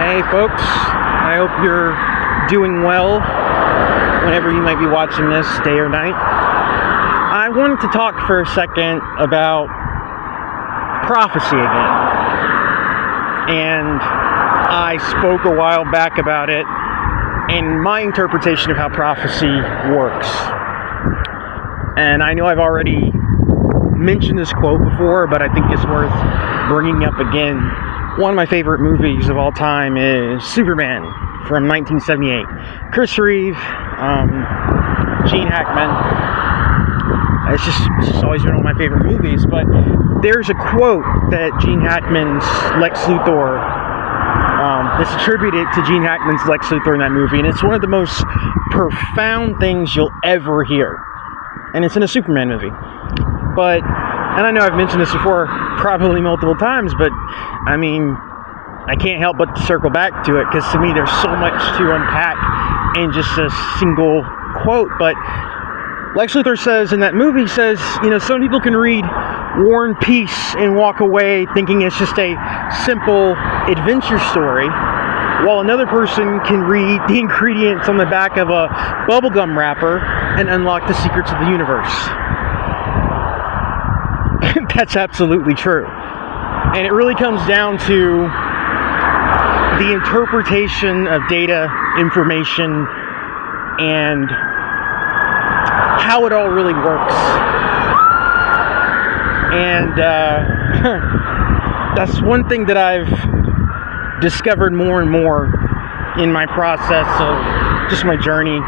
Hey folks, I hope you're doing well whenever you might be watching this, day or night. I wanted to talk for a second about prophecy again. And I spoke a while back about it and my interpretation of how prophecy works. And I know I've already mentioned this quote before, but I think it's worth bringing up again. One of my favorite movies of all time is Superman from 1978. Chris Reeve, Gene Hackman. It's just always been one of my favorite movies. But there's a quote that Gene Hackman's Lex Luthor, that's attributed to Gene Hackman's Lex Luthor in that movie, and it's one of the most profound things you'll ever hear. And it's in a Superman movie. But, and I know I've mentioned this before probably multiple times, but I mean, I can't help but to circle back to it, because to me there's so much to unpack in just a single quote. But Lex Luthor says in that movie, some people can read War and Peace and walk away thinking it's just a simple adventure story, while another person can read the ingredients on the back of a bubblegum wrapper and unlock the secrets of the universe. That's absolutely true. And it really comes down to the interpretation of data, information, and how it all really works. And that's one thing that I've discovered more and more in my process of just my journey,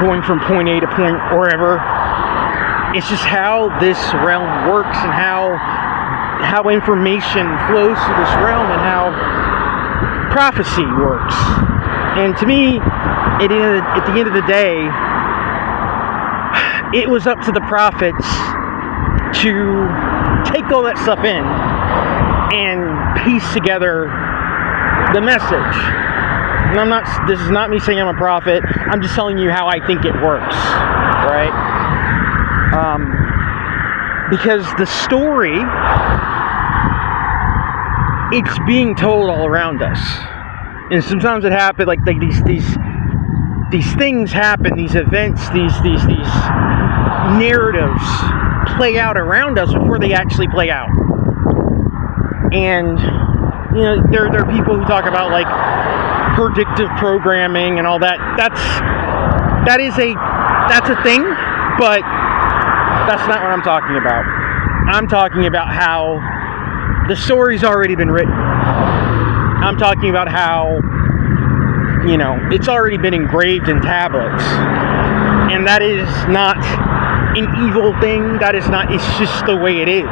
going from point A to point wherever. It's just how this realm works and how information flows through this realm and how prophecy works. And to me, at the end of the day, it was up to the prophets to take all that stuff in and piece together the message. And this is not me saying I'm a prophet, I'm just telling you how I think it works, right? Because the story, it's being told all around us, and sometimes it happens like these things happen, these events, these narratives play out around us before they actually play out. And there are people who talk about like predictive programming and all that. That's a thing, but that's not what I'm talking about. I'm talking about how the story's already been written. I'm talking about how, it's already been engraved in tablets. And that is not an evil thing. It's just the way it is.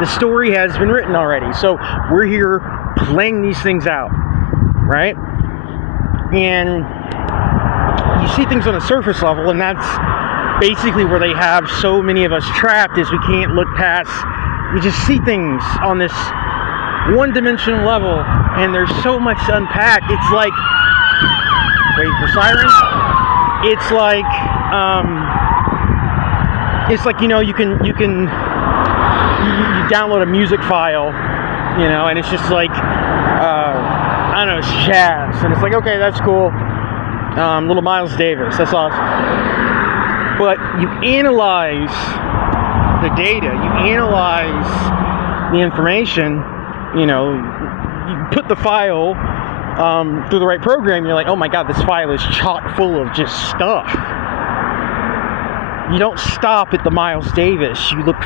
The story has been written already. So we're here playing these things out, right? And you see things on a surface level, and that's basically where they have so many of us trapped, is we can't look past. We just see things on this one-dimensional level, and there's so much to unpack. It's like, wait for sirens. It's like you download a music file, and it's just like I don't know, it's jazz, and it's like, okay, that's cool. Little Miles Davis, that's awesome. But you analyze the data, you analyze the information, you put the file through the right program, you're like, oh my god, this file is chock full of just stuff. You don't stop at the Miles Davis. You look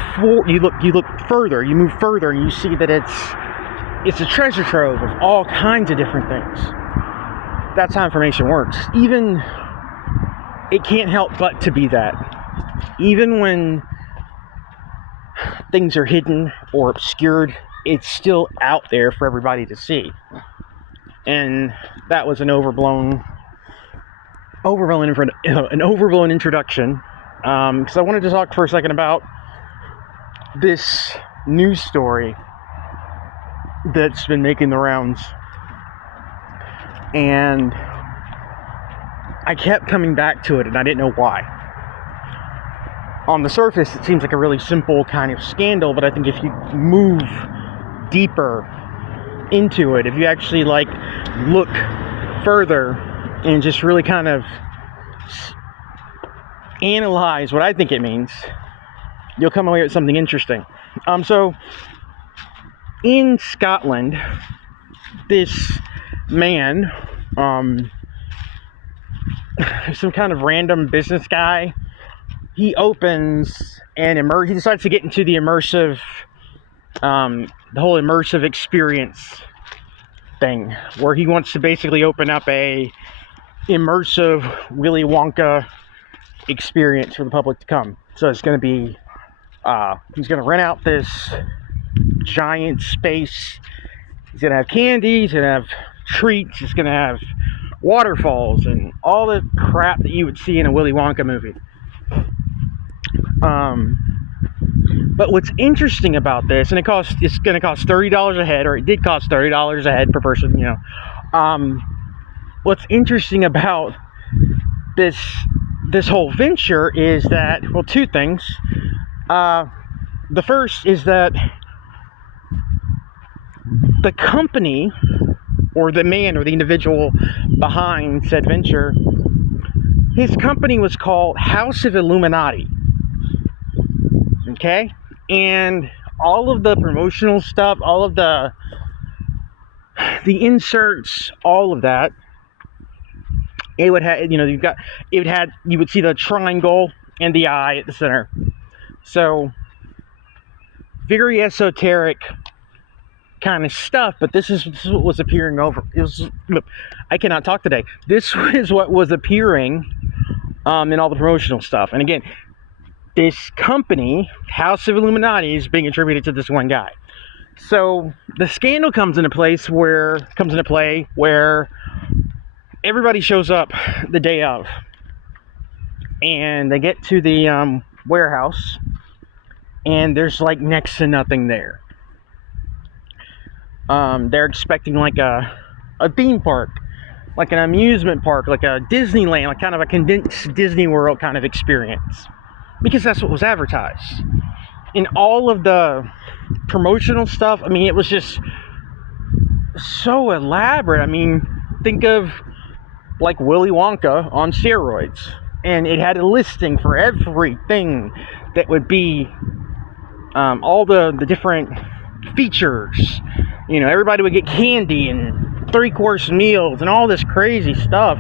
further, you move further, and you see that it's a treasure trove of all kinds of different things. That's how information works. Even it can't help but to be that. Even when things are hidden or obscured, it's still out there for everybody to see. And that was an overblown introduction. Because I wanted to talk for a second about this news story that's been making the rounds. And I kept coming back to it, and I didn't know why. On the surface, it seems like a really simple kind of scandal, but I think if you move deeper into it, if you actually like look further and just really kind of analyze what I think it means, you'll come away with something interesting. So in Scotland, this man, some kind of random business guy, he opens and he decides to get into the immersive, the whole immersive experience thing, where he wants to basically open up a immersive Willy Wonka experience for the public to come. So it's going to be, he's going to rent out this giant space. He's going to have candy, he's going to have treats, he's going to have waterfalls and all the crap that you would see in a Willy Wonka movie. But what's interesting about this, and it's going to cost $30 a head, or it did cost $30 a head per person, you know. What's interesting about this whole venture is that, well, two things. The first is that the company, or the man, or the individual behind said venture, his company was called House of Illuminati. Okay? And all of the promotional stuff, all of the inserts, all of that, it would have, you know, you would see the triangle and the eye at the center. So very esoteric kind of stuff, but this is what was appearing over. I cannot talk today. This is what was appearing in all the promotional stuff. And again, this company, House of Illuminati, is being attributed to this one guy. So the scandal comes into play where everybody shows up the day of, and they get to the warehouse, and there's like next to nothing there. They're expecting like a theme park, like an amusement park, like a Disneyland, like kind of a condensed Disney World kind of experience, because that's what was advertised. In all of the promotional stuff, I mean, it was just so elaborate. I mean, think of like Willy Wonka on steroids, and it had a listing for everything that would be all the different features. You know, everybody would get candy and 3-course meals and all this crazy stuff.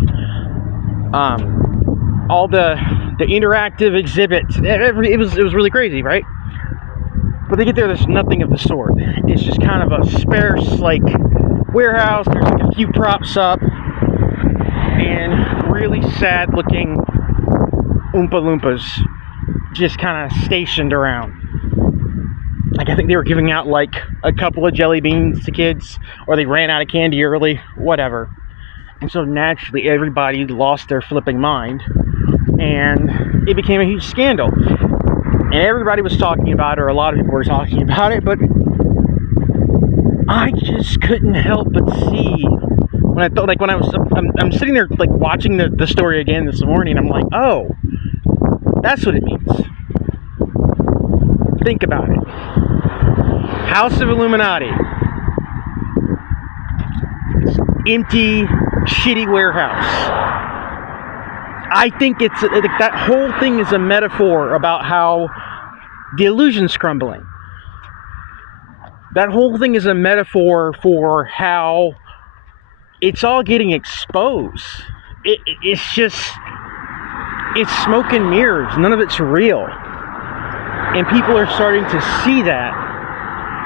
All the interactive exhibits. It was really crazy, right? But they get there's nothing of the sort. It's just kind of a sparse like warehouse. There's like a few props up and really sad looking Oompa Loompas just kind of stationed around. Like, I think they were giving out like a couple of jelly beans to kids, or they ran out of candy early, whatever. And so naturally everybody lost their flipping mind, and it became a huge scandal. And everybody was talking about it, or a lot of people were talking about it, but I just couldn't help but see when I'm sitting there like watching the story again this morning, I'm like, oh, that's what it means. Think about it. House of Illuminati. Empty, shitty warehouse. I think it's that whole thing is a metaphor about how the illusion's crumbling. That whole thing is a metaphor for how it's all getting exposed. It's smoke and mirrors. None of it's real. And people are starting to see that.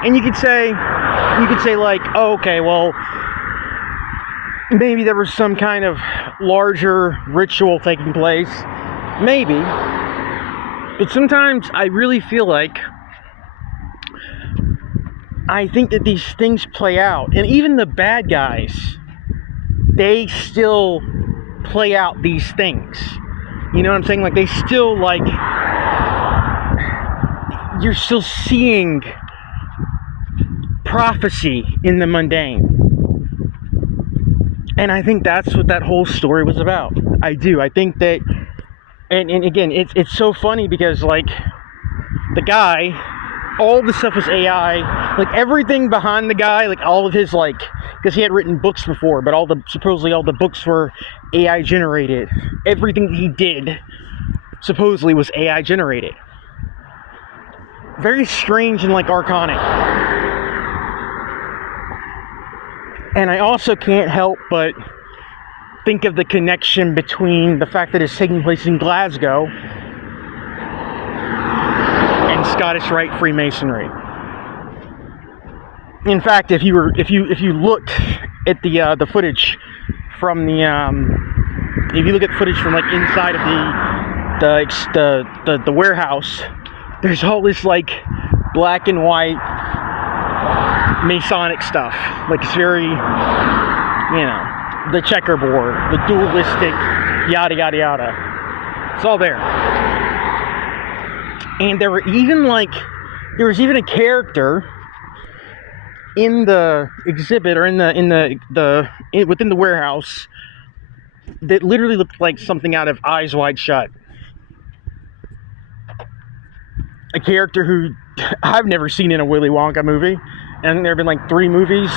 And you could say like, oh, okay, well, maybe there was some kind of larger ritual taking place. Maybe. But sometimes I really feel like I think that these things play out. And even the bad guys, they still play out these things. You know what I'm saying? Like, they still, like, you're still seeing prophecy in the mundane. And I think that's what that whole story was about. I do. I think that, and again, it's so funny because, like, the guy, all the stuff was AI. Like everything behind the guy, like all of his because he had written books before, but supposedly all the books were AI generated. Everything he did supposedly was AI generated. Very strange and arcanic. And I also can't help but think of the connection between the fact that it's taking place in Glasgow and Scottish Rite Freemasonry. In fact, if you looked at the footage from if you look at footage from inside of the warehouse, there's all this black and white Masonic stuff. It's very, the checkerboard, the dualistic, yada yada yada. It's all there. And there was even a character in the exhibit or within the warehouse that literally looked like something out of Eyes Wide Shut. A character who I've never seen in a Willy Wonka movie, and there have been 3 Willy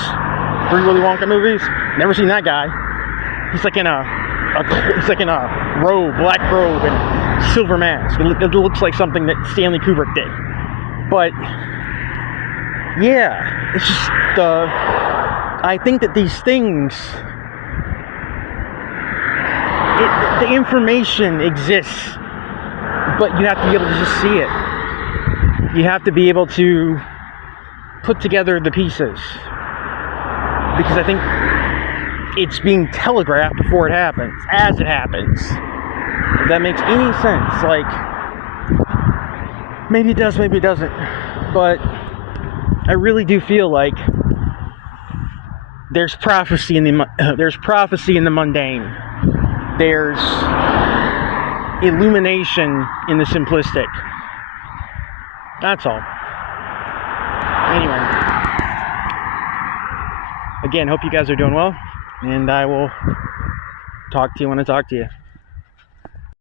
Wonka movies. Never seen that guy. He's in a black robe and silver mask. It looks like something that Stanley Kubrick did. But yeah, it's just I think that these things, the information exists, but you have to be able to just see it. You have to be able to put together the pieces, because I think it's being telegraphed before it happens, as it happens. If that makes any sense. Maybe it does, maybe it doesn't, but I really do feel like there's prophecy in the mundane. There's illumination in the simplistic. That's all. Anyway, again, hope you guys are doing well, and I will talk to you when I talk to you.